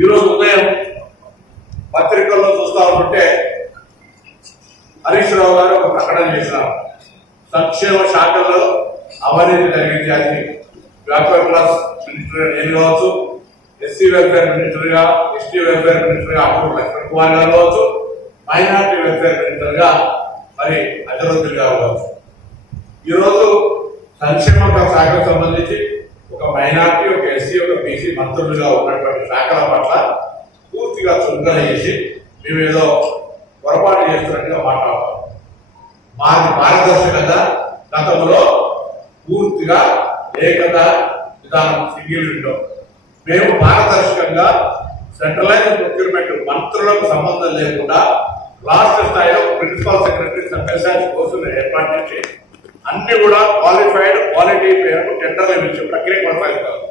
ఈరోజు ఉదయం పత్రికల్లో చూస్తా ఉంటే హరీష్ రావు గారు ఒక ప్రకటన చేసినారు. సంక్షేమ శాఖల్లో అవినీతి జరిగింది. అది వ్యాపార క్లాస్ మినిస్టర్ నేను కావచ్చు, ఎస్సీ వెల్ఫేర్ మినిస్టర్గా, ఎస్టీ వెల్ఫేర్ మినిస్టర్గా అప్పుడు లక్ష్మణ్ కుమార్ గారు కావచ్చు, మైనార్టీ వెల్ఫేర్ మినిస్టర్గా మరి అజరుద్దీన్ గారు కావచ్చు. ఈరోజు సంక్షేమ శాఖకు సంబంధించి ఒక మైనార్టీ, ఒక ఎస్సీ, ఒక బీసీ మంత్రులుగా ఉన్నటువంటి శాఖల పట్ల పూర్తిగా చురుకన చేసి మేమేదో పొరపాటు చేస్తున్నట్టుగా మాట్లాడతాం. మాది పారదర్శకత గతంలో పూర్తిగా ఏకత విధానం, సింగిల్ విండో. మేము పారదర్శకంగా సెంట్రలైజ్ ప్రొక్యూర్మెంట్ మంత్రులకు సంబంధం లేకుండా రాష్ట్ర స్థాయిలో ప్రిన్సిపల్ సెక్రటరీ సభ్యశాఖ కోర్సులు ఏర్పాటు చేసి అన్ని కూడా క్వాలిఫైడ్ క్వాలిటీ పేరు టెండర్లు ఇచ్చే ప్రక్రియ కొనసాగుతారు.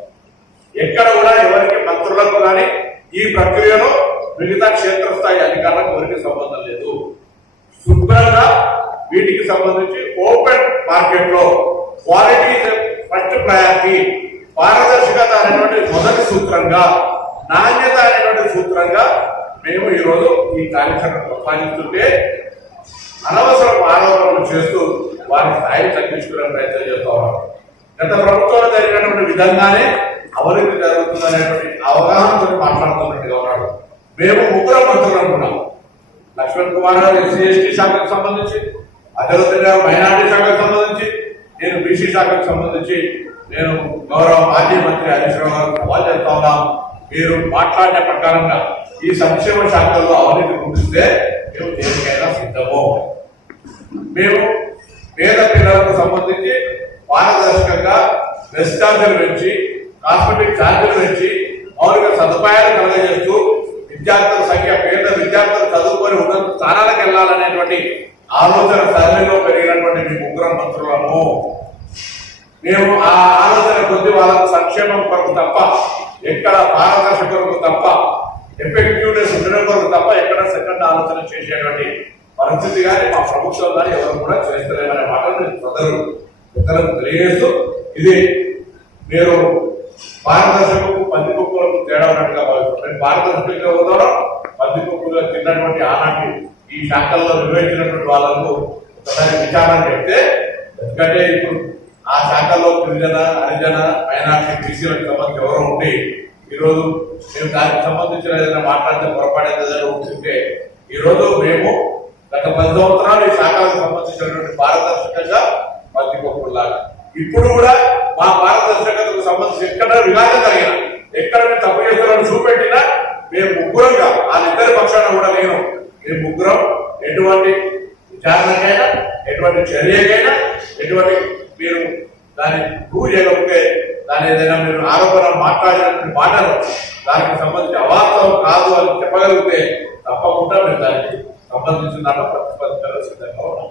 ఎక్కడ కూడా ఎవరికి మంత్రులకు కానీ ఈ ప్రక్రియలో మిగతా క్షేత్రస్థాయి అధికారులకు ఎవరికి సంబంధం లేదు. శుభ్రంగా వీటికి సంబంధించి ఓపెన్ మార్కెట్ లో క్వాలిటీ ఫస్ట్ ప్రయారిటీ, పారదర్శకత అనేటువంటి మొదటి సూత్రంగా, నాణ్యత అనేటువంటి సూత్రంగా మేము ఈరోజు ఈ కార్యక్రమం కొనసాగిస్తుంటే అనవసర ఆరోపణలు చేస్తూ వారి స్థాయిని తగ్గించుకునే ప్రయత్నం చేస్తూ ఉన్నారు. గత ప్రభుత్వంలో జరిగినటువంటి విధంగానే అవినీతి జరుగుతుందనేటువంటి అవగాహనతో మాట్లాడుతున్నట్టుగా ఉన్నాడు. మేము ముగ్గురు మంత్రులు అనుకున్నాం. లక్ష్మణ్ కుమార్ గారు ఎస్సీ ఎస్టీ శాఖకు సంబంధించి, అజరుద్దీన్ గారు మైనార్టీ శాఖకు సంబంధించి, నేను బీసీ శాఖకు సంబంధించి నేను గౌరవ మాజీ మంత్రి హరీష్ రావు గారు సవాల్ చేస్తా ఉన్నాం. మీరు మాట్లాడిన ప్రకారంగా ఈ సంక్షేమ శాఖల్లో అవినీతి గుర్తిస్తే మేము దేనికైనా సిద్ధము. మేము పేద పిల్లలకు సంబంధించి పారదర్శకంగా బస్ ఛార్జీలు పెంచి, కాస్మెటిక్ ఛార్జీలు పెంచి మౌలిక సదుపాయాలు కలగజేస్తూ విద్యార్థుల సంఖ్య, పేద విద్యార్థులు చదువుకొని ఉన్నత స్థానాలకు వెళ్లాలనేటువంటి ఆలోచన సరళిలో పెరిగినటువంటి మీ ముగ్గురు మంత్రులము. మేము ఆ ఆలోచన కొద్ది వాళ్ళకు సంక్షేమం కొరకు తప్ప, ఎక్కడ పారదర్శక కొరకు తప్ప, ఎఫెక్టివ్నెస్ ఉండడం కొరకు తప్ప ఎక్కడ సెకండ్ ఆలోచన చేసేటువంటి పరిస్థితి కానీ మా ప్రభుత్వం కానీ ఎవరు కూడా చేస్తలేమనే మాటలు ఇతరులకు తెలియజేస్తూ, ఇది మీరు పారదర్శకకు పందికొక్కులకు తేడా ఉన్నట్టుగా భావిస్తారు. పారదర్శకంగా ఉన్నారో పందికొక్కులుగా తిన్నటువంటి ఆనాటి ఈ శాఖల్లో నిర్వహించినటువంటి వాళ్ళకు ఒకసారి విచారణ చెప్తే, ఎందుకంటే ఇప్పుడు ఆ శాఖల్లో గిరిజన, హరిజన, మైనార్టీ, బీసీలకు సంబంధించి ఎవరో ఉండి ఈరోజు మేము దానికి సంబంధించిన ఏదైనా మాట్లాడితే పొరపాటు ఉంటుంటే, ఈరోజు మేము గత 10 సంవత్సరాలు ఈ శాఖలకు సంబంధించినటువంటి పారదర్శకంగా పందికొక్కులాగా ఇప్పుడు కూడా మా పారదర్శకతకు సంబంధించి ఎక్కడ విధానం జరిగిన, ఎక్కడ మేము తప్పు చేస్తున్నారని చూపెట్టినా మేము ముగ్గురంగా వాళ్ళిద్దరి పక్షాన కూడా మేము ముగ్గురం ఎటువంటి విచారణకైనా, ఎటువంటి చర్యకైనా, ఎటువంటి మీరు దాన్ని ప్రూవ్ చేయకపోతే, దాని ఏదైనా మీరు ఆరోపణ మాట్లాడినటువంటి మాటలు దానికి సంబంధించి అవాస్తవం కాదు అని చెప్పగలిగితే తప్పకుండా మేము దానికి సంబంధించిన ప్రతిస్పందించాలని సిద్ధంగా ఉన్నాం.